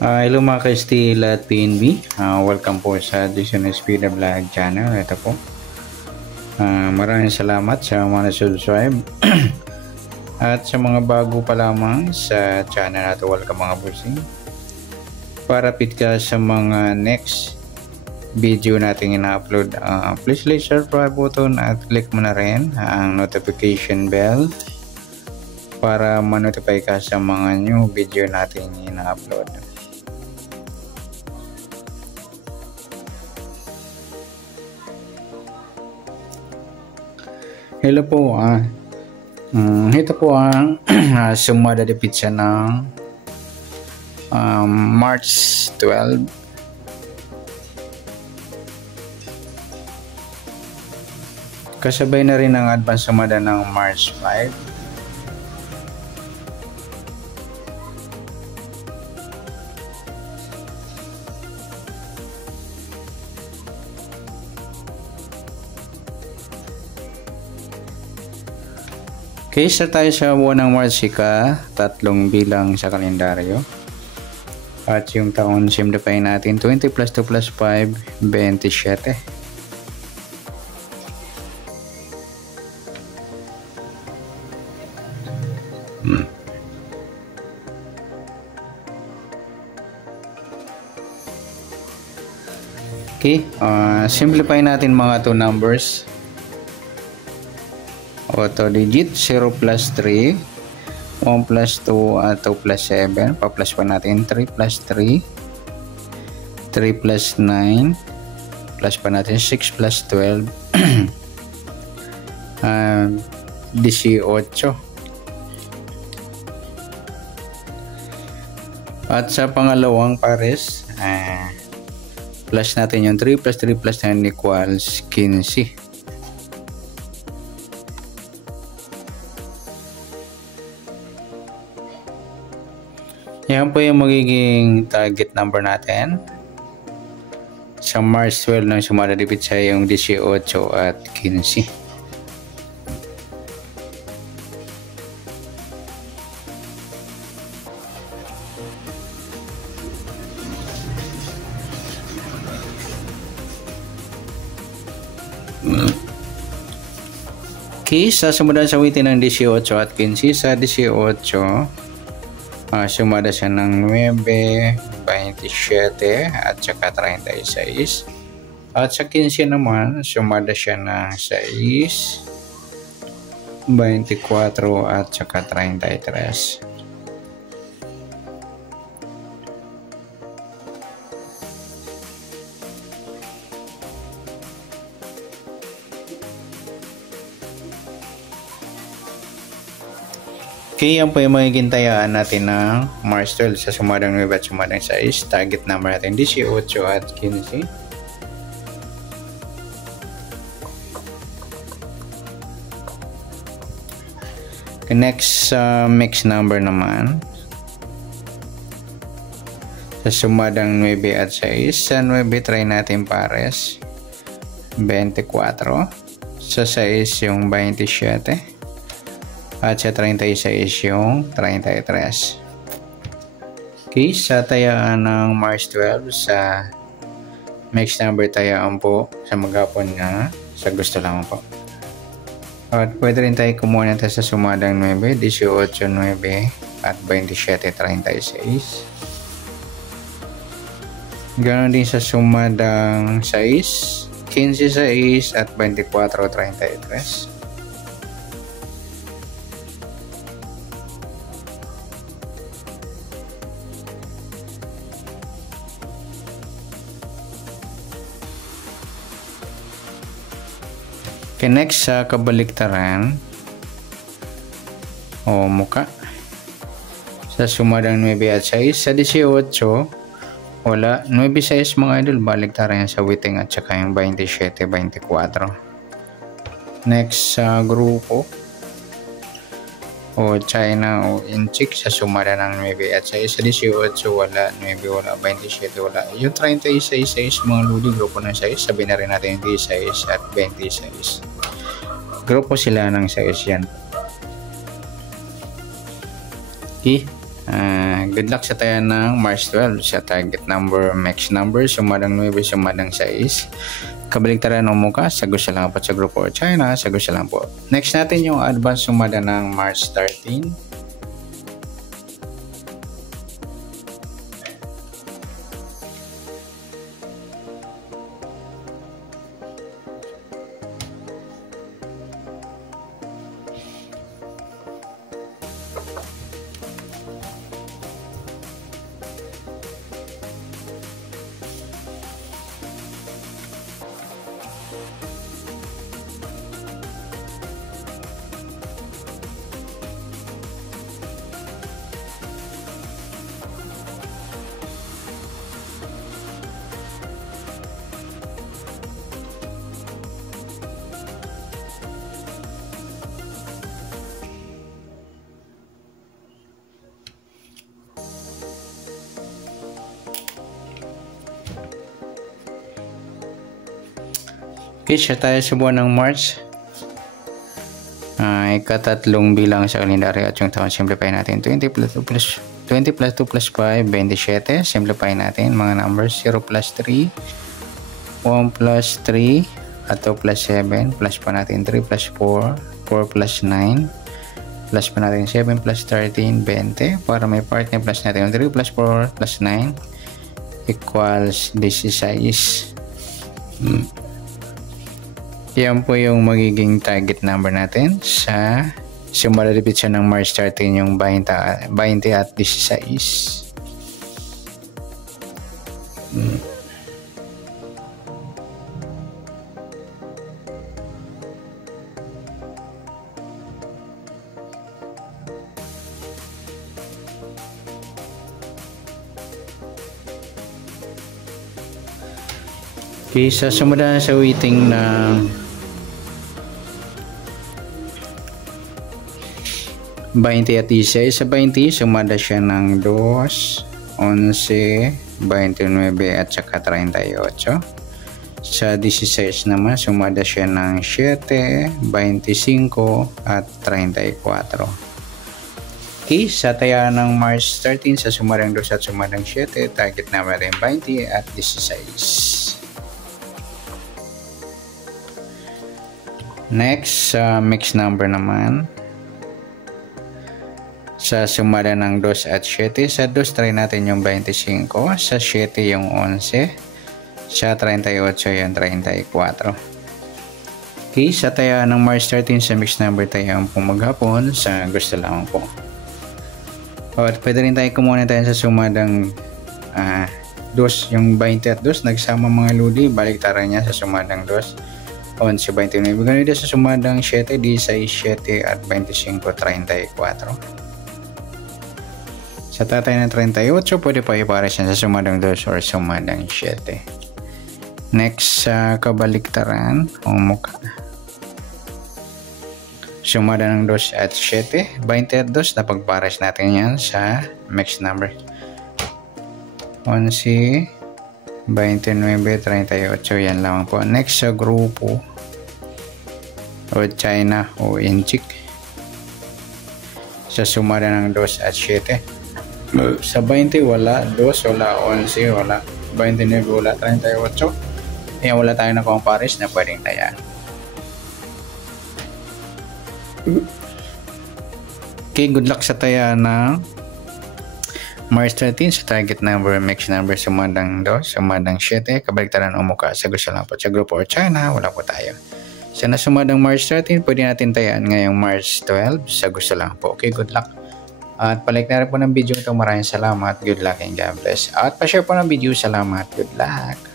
Hello mga ka-Steel at PNB. Welcome po sa Jason Speed Vlog channel. Ito po. Maraming salamat sa mga subscribe at sa mga bago pa lamang sa channel natin. Welcome mga bossing. Para fit ka sa mga next video natin ina-upload, please like, subscribe button at click mo na rin ang notification bell para ma-notify ka sa mga new video natin ina-upload. Hello po, ito po ang sumada de pizza ng March 12. Kasabay na rin ang advance sumada ng March 5. Okay, start tayo sa buwan ng March, tatlong bilang sa kalendaryo. At yung taon, simplify natin, 20 plus 2 plus 5, 27. Okay, simplify natin mga 2 numbers. Auto digit 0 plus 3, 1 plus 2 at 2 plus 7. Pa-plus pa natin 3 plus 3, 3 plus 9, plus pa natin 6 plus 12, 18. At sa pangalawang pares, plus natin yung 3 plus 3 plus 9 equals 15. Yan po yung magiging target number natin sa March 12 nang sumadalipit sa yung 18 at 15. Okay, sa sumunod sa witin ng 18 at 15, sa 18 sumada siya ng 9, 27 at saka 36. At sa 15 naman, sumada siya ng 6, 24 at saka 33. Okay, yan po yung magiging tayaan natin ng March 12 sa sumadang 9 at sumadang 6. Target number natin 18 at 15. Okay, next mix number naman. Sa sumadang 9 at 6. Sa 9 try natin pares 24. Sa 6 yung 27. At sa 36 yung 33. Okay, sa tayaan ng March 12 sa mix number tayaan po sa maghapon nga sa gusto lang po. At pwede rin tayo kumuha natin sa sumadang 9, 18, 9 at 27, 36. Ganon din sa sumadang 6, 15, 6 at 24, 33. Okay, next sa kabaliktaran o muka sa sumadang 9 at 6. Sa 18 wala 9, 6 mga idol, baliktaran yan sa witing at saka yung 27, 24. Next sa grupo o China o Inchik sa sumada ng 9 at 6. Sa 18 wala 9, wala 27, wala yung 36, 6 mga ludi, grupo ng 6. Sabihin na rin natin yung 16 at 26. Grupo sila ng 6 yan. Okay, good luck sa tayo ng March 12 sa target number, max number, sumadang 9, sumadang 6. Kabaliktaran o muka, sagot siya lang po sa Group 4 China, sagot siya lang po. Next natin yung advance sumada ng March 13. Okay, share tayo sa buwan ng March. Ikatatlong bilang sa kalendaryo at yung taon, simplify natin. 20 plus 2 plus 5, 27. Simplify natin mga numbers. 0 plus 3, 1 plus 3, at 2 plus 7. Plus pa natin 3 plus 4, 4 plus 9. Plus pa natin 7 plus 13, 20. Para may part na plus natin. 3 plus 4 plus 9 equals 16. Yan po yung magiging target number natin sa sumalalipit siya ng March 13 yung 20 at 16. Okay, sa sumada sa waiting na 20 at 16. Sa 20, sumada siya ng 2, 11, 29 at saka 38. Sa 16 naman, sumada siya ng 7, 25 at 34. Okay, sa taya ng March 13, sa sumadang 2 at sumadang 7, target naman rin 20 at 16. Next, mix number naman. Sa sumada ng 2 at 7, sa 2 try natin yung 25, sa 7 yung 11, sa 38 yung 34. Okay, sa taya ng March 13, sa mix number tayo ang pumaghapon, sa gusto lamang po. At pwede rin tayo kumuha tayo sa sumadang 2, yung 20 at 2, nagsama mga ludi, baliktaran niya sa sumadang 2. 11, 29. Ganun din sa sumadang 7, 16, 7 at 25, 34. Sa tatay ng 38, pwede pa ipares yan sa sumadang 2 or sumadang 7. Next, sa kabaliktaran o mukha. Sumada ng 2 at 7, 20 at 2, napagpares natin yan sa mixed number. 11, 29, 38, yan lamang po. Next, sa grupo o China o Inchik. Sa sumada ng 2 at 7. Sa 20, wala. 2, wala. 11, wala. 29, wala. 38. Ayan, wala tayo na compares na pwedeng tayaan. Okay, good luck sa taya ng March 13 sa target number, mix number, sumadang 2, sumadang 7, kabaliktaran o muka, sagot siya lang po sa Group 4 China, wala po tayo. Sa nasumadang March 13, pwede natin tayaan ngayong March 12, sa gusto lang po. Okay, good luck. At palike na rin po ng video ito. Maraming salamat. Good luck and God bless. At pa-share po ng video. Salamat. Good luck.